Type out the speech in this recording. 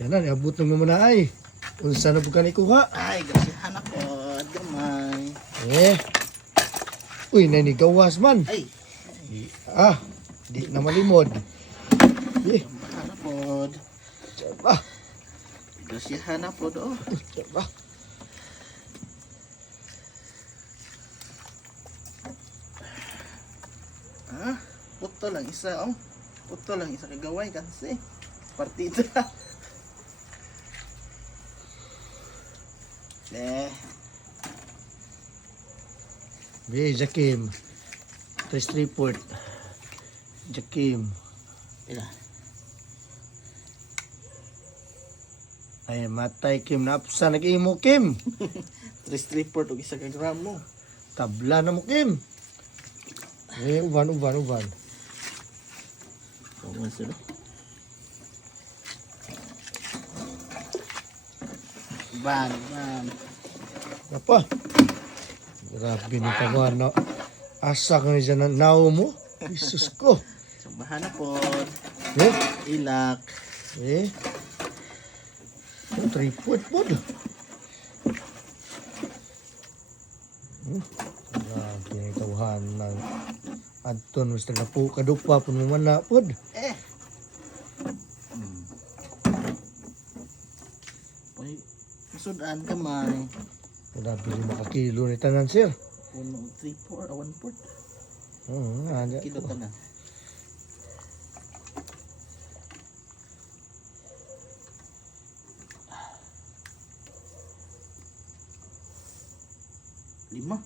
Yan na, niabot na mo na ay. Unsa na po ka ni kuha? Ay, gasihan ako. Gamay. Uy, nanigawas man. Ay, Di na malimod. gambahan ako. Tsaba. Gasihan ako do. Tsaba. Puto lang isa, oh. Puto lang isa kagaway kasi. Partida. Jakim. Test report. Jakim. Ila. Ay, matay Kim. Napsa nag-imo Kim. Trace report og isa ka gramo. Tabla na mo Kim. Uban. Ano sila? Ban. Apa? Grabe ni kawan, no? Asa ka ni dyan na mo? Jesus ko. Sambahan ako. Eh? Ilak. Tripod po. Grabe ni kawan ng Anton, Mr. Napu, kadupa po naman na po. Uy, masudan ka man. Grabe ni makakilo ni tanan, sir. 3/4, 1/4. Ada Kilo ka na. Lima.